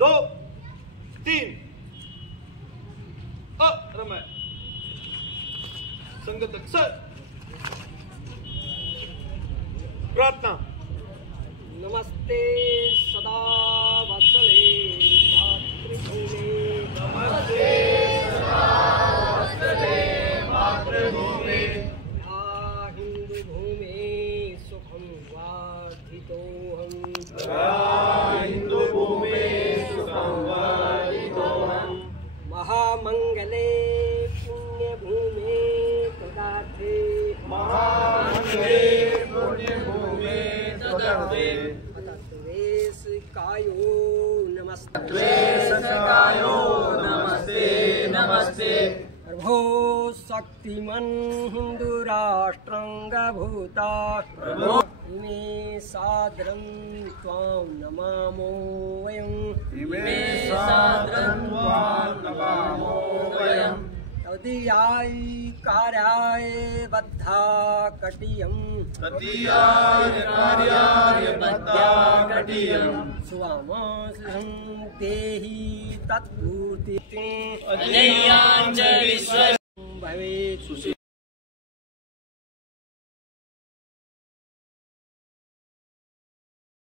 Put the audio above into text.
2 3 रमय संगत सर प्रार्थना। नमस्ते सदा वत्सले मातृभूमि नमस्ते सदा वत्सले मातृभूमि या हिंदू भूमि सुखं वर्धितोऽहम् हिंदू भूमि सुखं वर्धितोऽहम् महामंगले पुण्यभूमि तदार्थे महामंगले पुण्यभूमि तदर्थे कायो नमस्ते नमस्ते नमस्ते प्रभो शक्तिमन् हिंदू राष्ट्रंगभूता इमे सादरं त्वां नमामो वयं तदीयाय कार्याय बद्धा कटियम् स्वामासं देहि तत्पूर्तिं